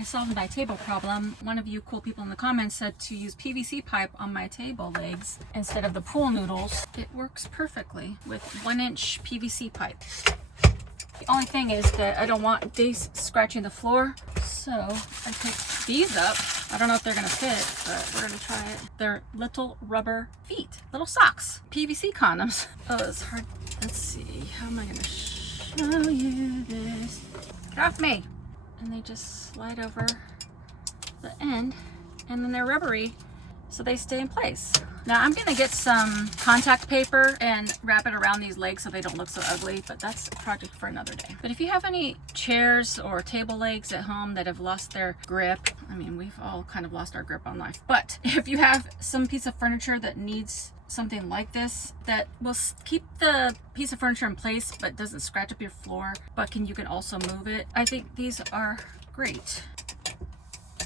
I solved my table problem. One of you cool people in the comments said to use PVC pipe on my table legs instead of the pool noodles. It works perfectly with 1-inch PVC pipe. The only thing is that I don't want these scratching the floor, so I picked these up. I don't know if they're gonna fit, but we're gonna try it. They're little rubber feet, little socks, PVC condoms. Oh, it's hard. Let's see, how am I gonna show you this? Get off me! And they just slide over the end, and then they're rubbery, so they stay in place. Now I'm gonna get some contact paper and wrap it around these legs so they don't look so ugly, but that's a project for another day. But if you have any chairs or table legs at home that have lost their grip, I mean, we've all kind of lost our grip on life, but if you have some piece of furniture that needs something like this that will keep the piece of furniture in place but doesn't scratch up your floor, but you can also move it, I think these are great.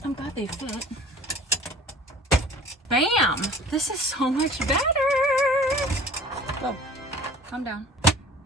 I'm glad they fit. Bam! This is so much better. Whoa, calm down.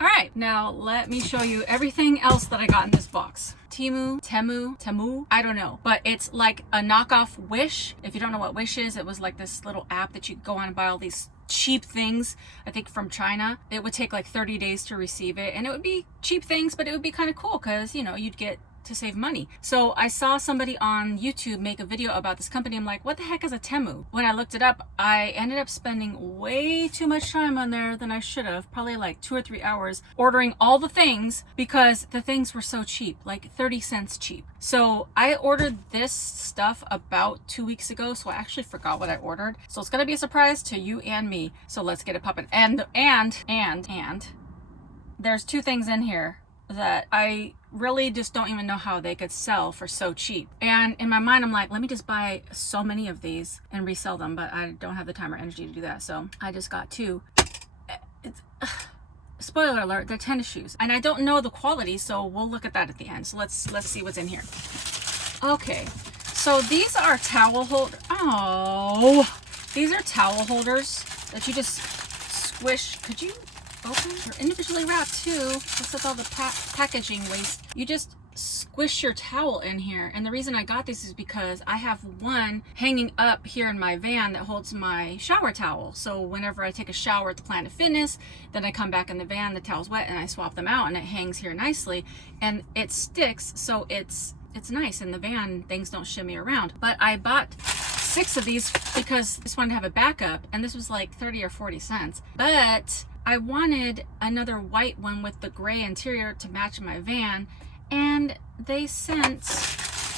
All right, now let me show you everything else that I got in this box. Temu, I don't know, but it's like a knockoff Wish. If you don't know what Wish is, it was like this little app that you could go on and buy all these cheap things, I think from China. It would take like 30 days to receive it, and it would be cheap things, but it would be kind of cool because, you know, you'd get to save money. So I saw somebody on YouTube make a video about this company. I'm like, what the heck is a Temu? When I looked it up, I ended up spending way too much time on there than I should have, probably like 2 or 3 hours ordering all the things because the things were so cheap, like 30 cents cheap. So I ordered this stuff about 2 weeks ago, so I actually forgot what I ordered. So it's gonna be a surprise to you and me. So let's get it popping. And there's 2 things in here that I really just don't even know how they could sell for so cheap. And in my mind, I'm like, let me just buy so many of these and resell them, but I don't have the time or energy to do that. So I just got 2. Spoiler alert, they're tennis shoes. And I don't know the quality, so we'll look at that at the end. So let's see what's in here. Okay, so these are towel holders. Oh, these are towel holders that you just squish. Could you open? They're individually wrapped too. This is all the packaging waste. You just squish your towel in here. And the reason I got this is because I have one hanging up here in my van that holds my shower towel. So whenever I take a shower at the Planet Fitness, then I come back in the van, the towel's wet, and I swap them out, and it hangs here nicely, and it sticks, so it's nice in the van. Things don't shimmy around. But I bought 6 of these because I just wanted to have a backup, and this was like 30 or 40 cents. But I wanted another white one with the gray interior to match my van, and they sent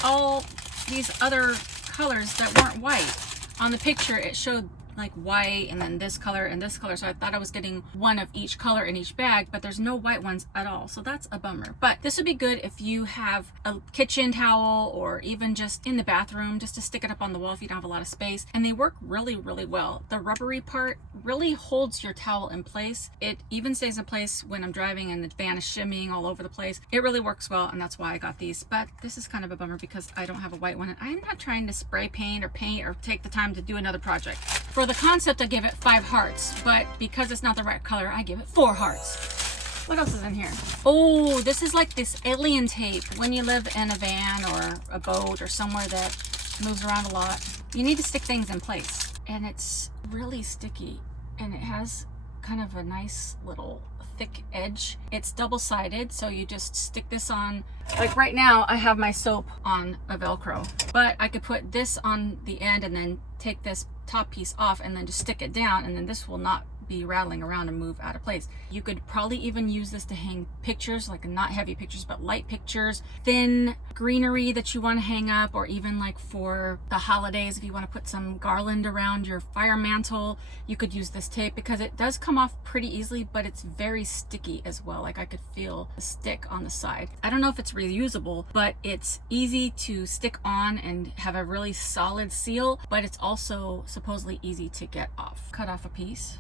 all these other colors that weren't white. On the picture it showed like white and then this color and this color, so I thought I was getting one of each color in each bag, but there's no white ones at all, so that's a bummer. But this would be good if you have a kitchen towel or even just in the bathroom, just to stick it up on the wall if you don't have a lot of space. And they work really, really well. The rubbery part really holds your towel in place. It even stays in place when I'm driving and the van is shimmying all over the place. It really works well, and that's why I got these. But this is kind of a bummer because I don't have a white one, and I'm not trying to spray paint or take the time to do another project. For the concept, I give it 5 hearts, but because it's not the right color, I give it 4 hearts. What else is in here? Oh, this is like this alien tape. When you live in a van or a boat or somewhere that moves around a lot, you need to stick things in place. And it's really sticky, and it has kind of a nice little thick edge. It's double-sided, so you just stick this on. Like right now, I have my soap on a Velcro, but I could put this on the end and then take this top piece off and then just stick it down, and then this will not be rattling around and move out of place. You could probably even use this to hang pictures, like not heavy pictures, but light pictures, thin greenery that you want to hang up, or even like for the holidays, if you want to put some garland around your fire mantle, you could use this tape because it does come off pretty easily, but it's very sticky as well. Like I could feel the stick on the side. I don't know if it's reusable, but it's easy to stick on and have a really solid seal, but it's also supposedly easy to get off. Cut off a piece.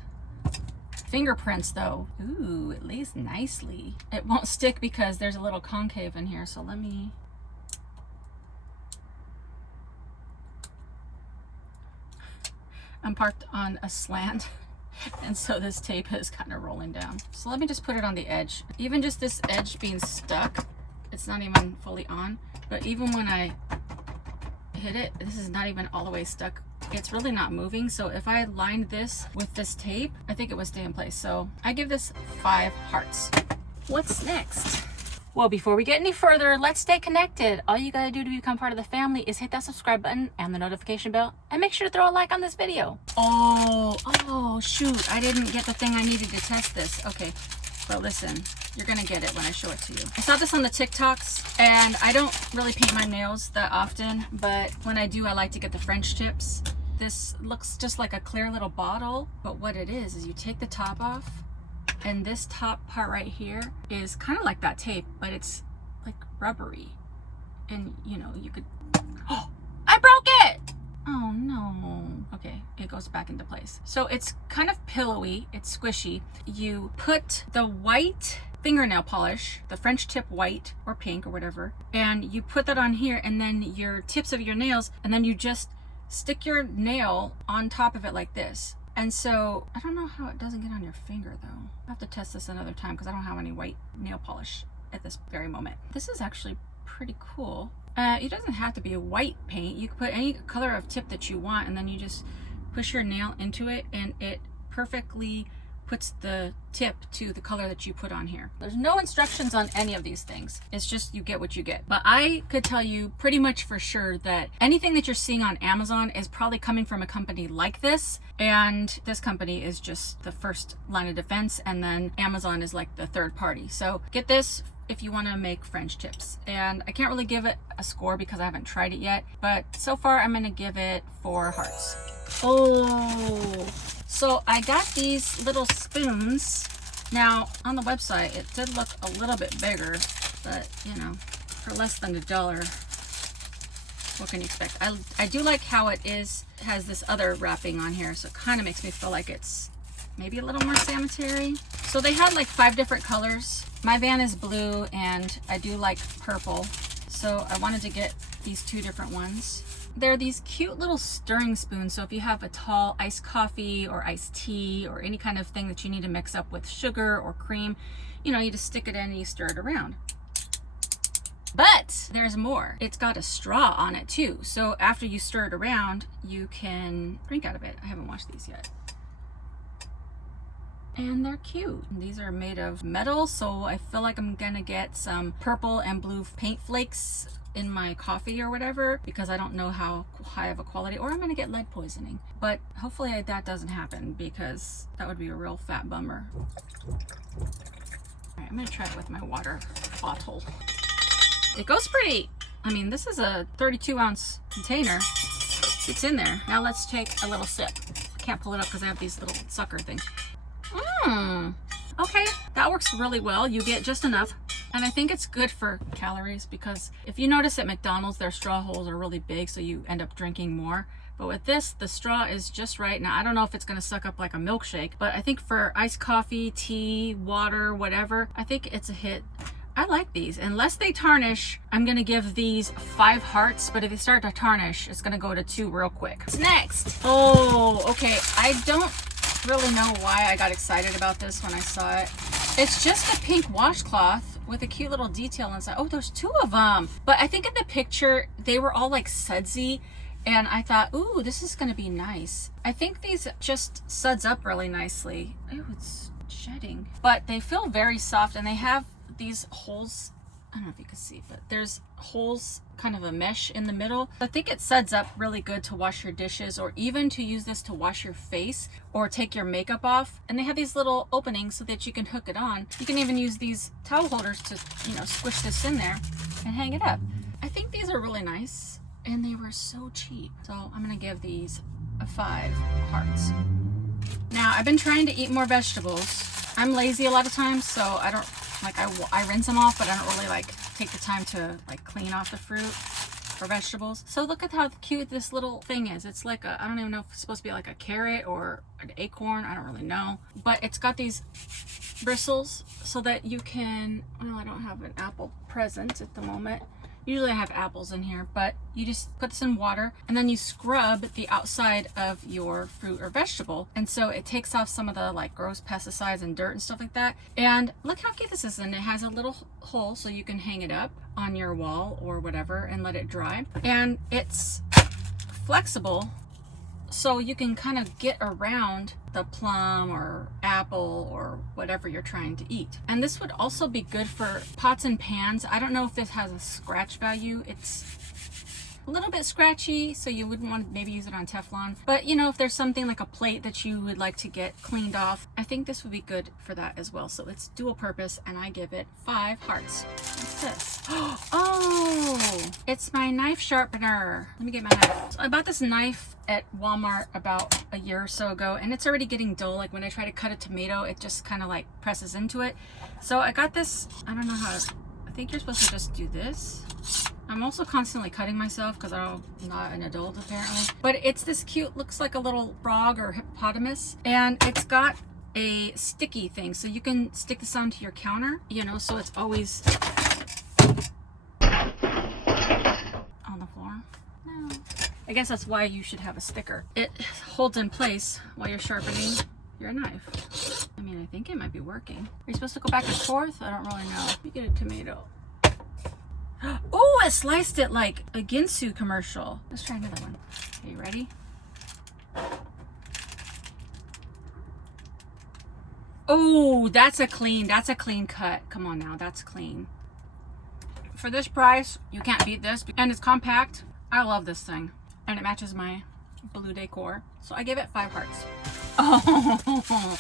Fingerprints though, ooh, it lays nicely. It won't stick because there's a little concave in here, so let me, I'm parked on a slant and so this tape is kind of rolling down. So let me just put it on the edge. Even just this edge being stuck, it's not even fully on, but even when I hit it. This is not even all the way stuck. It's really not moving. So if I lined this with this tape, I think it would stay in place. So I give this 5 hearts. What's next? Well, before we get any further, let's stay connected. All you gotta do to become part of the family is hit that subscribe button and the notification bell, and make sure to throw a like on this video. Oh, shoot. I didn't get the thing I needed to test this. Okay, but listen, you're gonna get it when I show it to you. I saw this on the TikToks, and I don't really paint my nails that often, but when I do, I like to get the French tips. This looks just like a clear little bottle, but what it is you take the top off, and this top part right here is kind of like that tape, but it's like rubbery. And you know, you could, oh, I broke it! Oh no. Okay, it goes back into place. So it's kind of pillowy, it's squishy. You put the white fingernail polish, the French tip white or pink or whatever, and you put that on here, and then your tips of your nails, and then you just stick your nail on top of it like this. And so I don't know how it doesn't get on your finger though. I'll have to test this another time because I don't have any white nail polish at this very moment. This is actually pretty cool. It doesn't have to be a white paint. You can put any color of tip that you want, and then you just push your nail into it, and it perfectly puts the tip to the color that you put on here. There's no instructions on any of these things. It's just you get what you get. But I could tell you pretty much for sure that anything that you're seeing on Amazon is probably coming from a company like this, and this company is just the first line of defense, and then Amazon is like the third party. So get this if you want to make French tips. And I can't really give it a score because I haven't tried it yet, but so far I'm going to give it 4 hearts. Oh, so I got these little spoons. Now on the website it did look a little bit bigger, but you know, for less than $1, what can you expect? I do like how it has this other wrapping on here, so it kind of makes me feel like it's maybe a little more sanitary. So they had like 5 different colors. My van is blue and I do like purple, so I wanted to get these 2 different ones. They're these cute little stirring spoons, so if you have a tall iced coffee or iced tea or any kind of thing that you need to mix up with sugar or cream, you know, you just stick it in and you stir it around. But there's more. It's got a straw on it too, so after you stir it around, you can drink out of it. I haven't washed these yet. And they're cute. These are made of metal, so I feel like I'm gonna get some purple and blue paint flakes in my coffee or whatever, because I don't know how high of a quality, or I'm gonna get lead poisoning. But hopefully that doesn't happen, because that would be a real fat bummer. All right, I'm gonna try it with my water bottle. It goes pretty, I mean, this is a 32-ounce container. It's in there. Now let's take a little sip. I can't pull it up because I have these little sucker things. Okay, that works really well. You get just enough. And I think it's good for calories, because if you notice at McDonald's, their straw holes are really big, so you end up drinking more. But with this, the straw is just right. Now, I don't know if it's going to suck up like a milkshake, but I think for iced coffee, tea, water, whatever, I think it's a hit. I like these. Unless they tarnish, I'm going to give these 5 hearts, but if they start to tarnish, it's going to go to 2 real quick. What's next? Oh, okay. I don't really know why I got excited about this when I saw it. It's just a pink washcloth with a cute little detail inside. Oh, there's 2 of them. But I think in the picture, they were all like sudsy, and I thought, ooh, this is going to be nice. I think these just suds up really nicely. Oh, it's shedding. But they feel very soft, and they have these holes. I don't know if you can see, but there's holes, kind of a mesh in the middle. I think it suds up really good to wash your dishes, or even to use this to wash your face or take your makeup off. And they have these little openings so that you can hook it on. You can even use these towel holders to, you know, squish this in there and hang it up. I think these are really nice, and they were so cheap. So I'm gonna give these a 5 hearts. Now, I've been trying to eat more vegetables. I'm lazy a lot of times, so I don't, like, I rinse them off, but I don't really like take the time to like clean off the fruit or vegetables. So look at how cute this little thing is. It's like a, I don't even know if it's supposed to be like a carrot or an acorn. I don't really know, but it's got these bristles so that you can, well, I don't have an apple present at the moment. Usually I have apples in here, but you just put this in water and then you scrub the outside of your fruit or vegetable. And so it takes off some of the like gross pesticides and dirt and stuff like that. And look how cute this is. And it has a little hole so you can hang it up on your wall or whatever and let it dry. And it's flexible, so you can kind of get around the plum or apple or whatever you're trying to eat. And this would also be good for pots and pans. I don't know if this has a scratch value. It's a little bit scratchy, so you wouldn't want to maybe use it on Teflon. But you know, if there's something like a plate that you would like to get cleaned off, I think this would be good for that as well. So it's dual purpose, and I give it 5 hearts. What's this? Oh, it's my knife sharpener. Let me get my knife. So I bought this knife at Walmart about a year or so ago, and it's already getting dull. Like when I try to cut a tomato, it just kind of like presses into it. So I got this, I don't know how to, I think you're supposed to just do this. I'm also constantly cutting myself because I'm not an adult apparently. But it's this cute, looks like a little frog or hippopotamus. And it's got a sticky thing. So you can stick this onto your counter, you know, so it's always on the floor. No. I guess that's why you should have a sticker. It holds in place while you're sharpening your knife. I mean, I think it might be working. Are you supposed to go back and forth? I don't really know. Let me get a tomato. Oh, it sliced it like a Ginsu commercial. Let's try another one. Are you ready? Oh, that's a clean cut. Come on now, that's clean. For this price, you can't beat this. And it's compact. I love this thing. And it matches my blue decor. So I give it 5 hearts. Oh,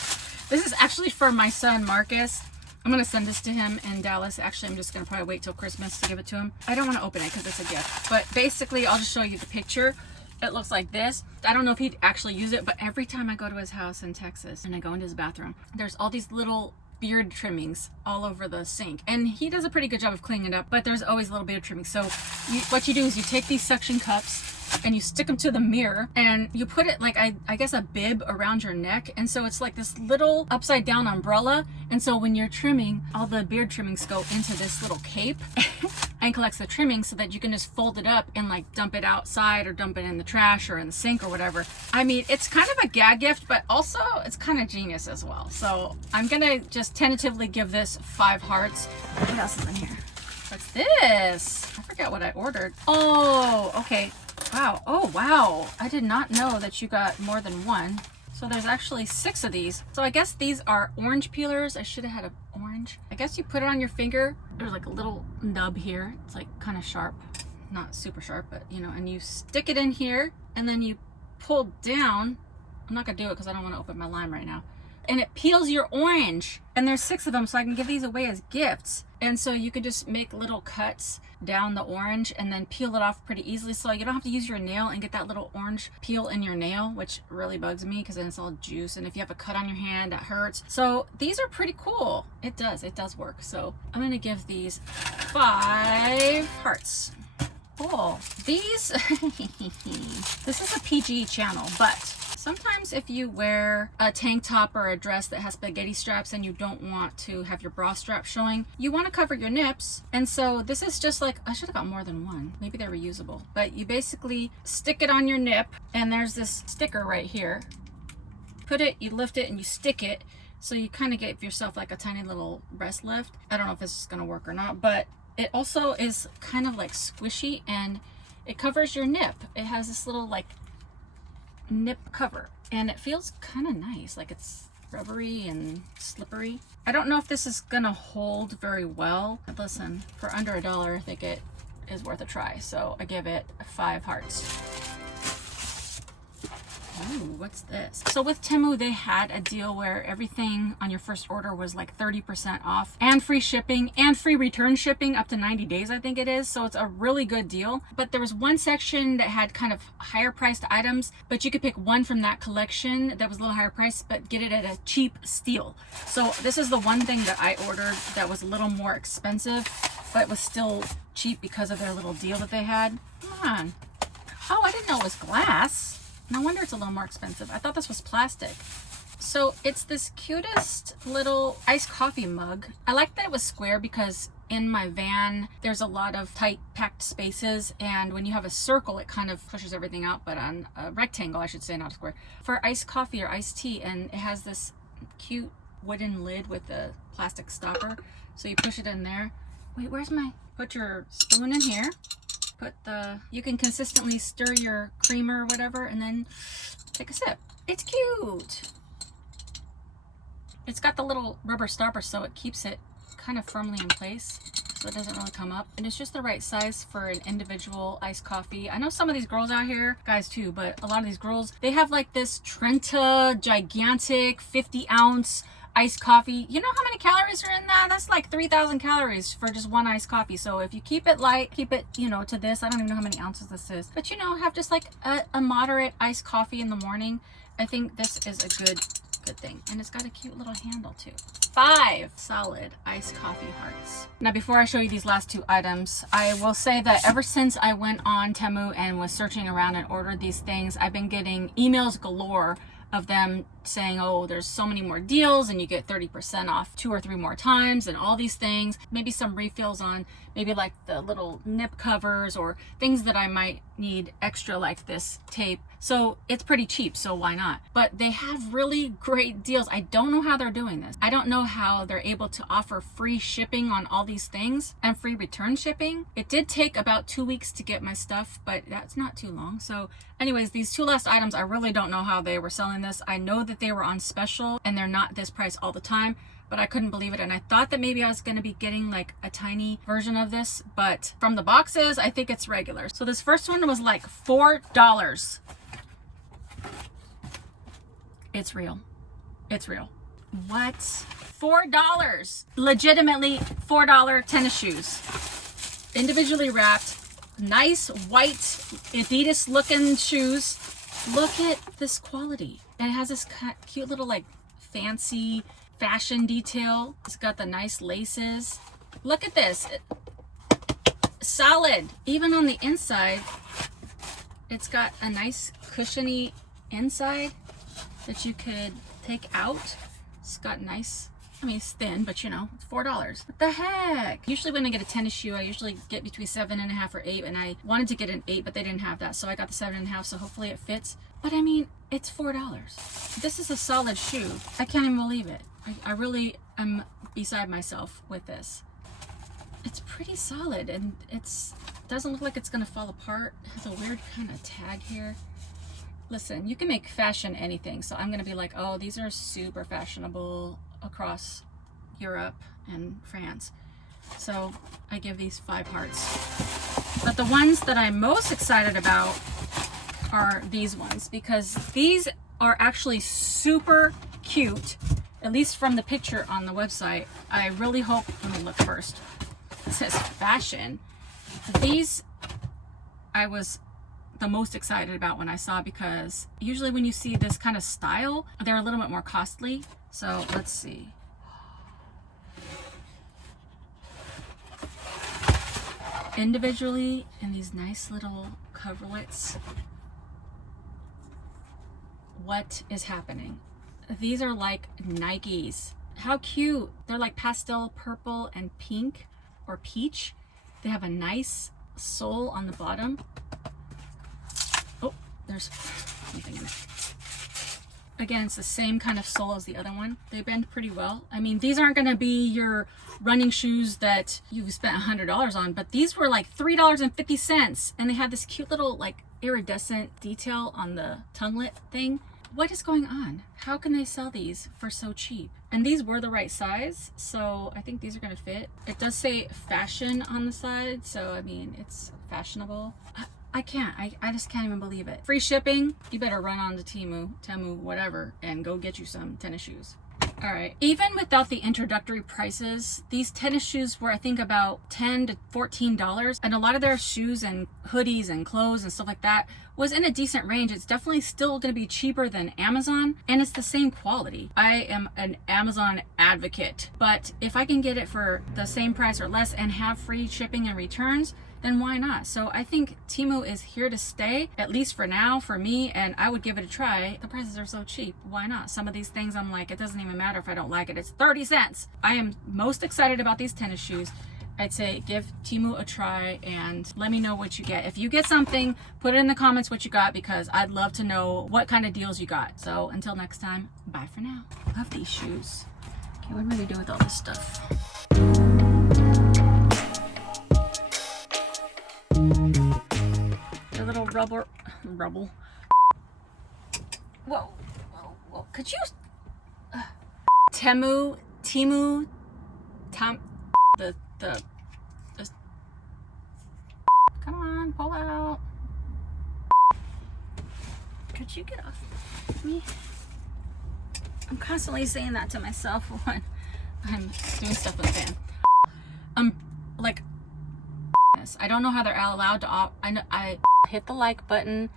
this is actually for my son, Marcus. I'm going to send this to him in Dallas. Actually, I'm just going to probably wait till Christmas to give it to him. I don't want to open it because it's a gift. But basically, I'll just show you the picture. It looks like this. I don't know if he'd actually use it, but every time I go to his house in Texas and I go into his bathroom, there's all these little beard trimmings all over the sink. And he does a pretty good job of cleaning it up, but there's always little beard trimmings. So what you do is you take these suction cups and you stick them to the mirror and you put it like, I guess a bib around your neck. And so it's like this little upside down umbrella. And so when you're trimming, all the beard trimmings go into this little cape and collects the trimming so that you can just fold it up and like dump it outside or dump it in the trash or in the sink or whatever. I mean, it's kind of a gag gift, but also it's kind of genius as well. So I'm gonna just tentatively give this 5 hearts. What else is in here? What's this? I forget what I ordered. Oh, okay. Wow. Oh, wow. I did not know that you got more than one. So there's actually 6 of these. So I guess these are orange peelers. I should have had an orange. I guess you put it on your finger. There's like a little nub here. It's like kind of sharp. Not super sharp, but you know, and you stick it in here and then you pull down. I'm not gonna do it because I don't want to open my lime right now. And it peels your orange. And there's 6 of them, so I can give these away as gifts. And so you could just make little cuts down the orange and then peel it off pretty easily. So you don't have to use your nail and get that little orange peel in your nail, which really bugs me because then it's all juice. And if you have a cut on your hand, that hurts. So these are pretty cool. It does work. So I'm gonna give these 5 hearts. Cool. These, this is a PG channel, but sometimes if you wear a tank top or a dress that has spaghetti straps and you don't want to have your bra strap showing, you want to cover your nips. And so this is just like, I should have got more than one. Maybe they're reusable. But you basically stick it on your nip and there's this sticker right here. Put it, you lift it and you stick it. So you kind of give yourself like a tiny little breast lift. I don't know if this is going to work or not, but it also is kind of like squishy and it covers your nip. It has this little like nip cover and it feels kind of nice, like it's rubbery and slippery. I don't know if this is gonna hold very well, but listen, for under $1 I think it is worth a try, so I give it 5 hearts. Ooh, what's this? So with Temu, they had a deal where everything on your first order was like 30% off and free shipping and free return shipping up to 90 days, I think it is. So it's a really good deal. But there was one section that had kind of higher priced items, but you could pick one from that collection that was a little higher price, but get it at a cheap steal. So this is the one thing that I ordered that was a little more expensive, but was still cheap because of their little deal that they had. Come on. Oh, I didn't know it was glass. No wonder it's a little more expensive. I thought this was plastic. So it's this cutest little iced coffee mug. I like that it was square because in my van, there's a lot of tight packed spaces. And when you have a circle, it kind of pushes everything out, but on a rectangle, I should say, not a square, for iced coffee or iced tea. And it has this cute wooden lid with a plastic stopper. So you push it in there. Wait, where's my, put your spoon in here. put you can consistently stir your creamer or whatever and then take a sip. It's cute. It's got the little rubber stopper so it keeps it kind of firmly in place so it doesn't really come up. And it's just the right size for an individual iced coffee. I know some of these girls out here, guys too, but a lot of these girls, they have like this Trenta gigantic 50-ounce iced coffee. You know how many calories are in that? That's like 3,000 calories for just one iced coffee. So if you keep it light, keep it, you know, to this. I don't even know how many ounces this is. But you know, have just like a moderate iced coffee in the morning. I think this is a good thing. And it's got a cute little handle too. 5 solid iced coffee hearts. Now before I show you these last 2 items, I will say that ever since I went on Temu and was searching around and ordered these things, I've been getting emails galore of them saying, oh, there's so many more deals and you get 30% off 2 or 3 more times and all these things. Maybe some refills on maybe like the little nip covers or things that I might need extra, like this tape. So it's pretty cheap, so why not? But they have really great deals. I don't know how they're doing this. I don't know how they're able to offer free shipping on all these things and free return shipping. It did take about 2 weeks to get my stuff, but that's not too long. So anyways, these 2 last items, I really don't know how they were selling this. I know that they were on special and they're not this price all the time, but I couldn't believe it. And I thought that maybe I was going to be getting like a tiny version of this, but from the boxes, I think it's regular. So this first one was like $4. It's real. It's real. What? $4. Legitimately $4 tennis shoes. Individually wrapped. Nice white Adidas looking shoes. Look at this quality. And it has this cute little like fancy fashion detail. It's got the nice laces. Look at this. Solid. Even on the inside, it's got a nice cushiony inside that you could take out. It's got nice, I mean, it's thin, but you know, it's $4. What the heck? Usually when I get a tennis shoe, I usually get between 7.5 or 8, and I wanted to get an 8, but they didn't have that. So I got the 7.5, so hopefully it fits. But I mean, it's $4. This is a solid shoe. I can't even believe it. I really am beside myself with this. It's pretty solid, and it doesn't look like it's gonna fall apart. It has a weird kind of tag here. Listen, you can make fashion anything. So I'm gonna be like, oh, these are super fashionable across Europe and France. So I give these 5 hearts. But the ones that I'm most excited about are these ones, because these are actually super cute, at least from the picture on the website. I really hope, let me look first. It says fashion. These I was the most excited about when I saw, because usually when you see this kind of style, they're a little bit more costly. So let's see. Individually in these nice little coverlets. What is happening? These are like Nikes. How cute. They're like pastel purple and pink or peach. They have a nice sole on the bottom. Oh, there's something in it. Again, it's the same kind of sole as the other one. They bend pretty well. I mean, these aren't gonna be your running shoes that you've spent $100 on, but these were like $3.50, and they had this cute little like iridescent detail on the tonguelet thing. What is going on? How can they sell these for so cheap? And these were the right size, so I think these are gonna fit. It does say fashion on the side, so I mean, it's fashionable. I can't, I just can't even believe it. Free shipping, you better run on to Temu, whatever, and go get you some tennis shoes. All right, even without the introductory prices, these tennis shoes were, I think, about $10 to $14, and a lot of their shoes and hoodies and clothes and stuff like that was in a decent range. It's definitely still gonna be cheaper than Amazon, and it's the same quality. I am an Amazon advocate, but if I can get it for the same price or less and have free shipping and returns, then why not? So I think Temu is here to stay, at least for now, for me, and I would give it a try. The prices are so cheap, why not? Some of these things I'm like, it doesn't even matter if I don't like it, it's 30 cents. I am most excited about these tennis shoes. I'd say give Temu a try and let me know what you get. If you get something, put it in the comments what you got, because I'd love to know what kind of deals you got. So until next time, bye for now. Love these shoes. Okay, what am I gonna do with all this stuff? rubble. Whoa, whoa, whoa. Could you? Temu, Tom, the. Come on, pull out. Could you get off me? I'm constantly saying that to myself when I'm doing stuff with the fan. Like, I don't know how they're allowed to I hit the like button,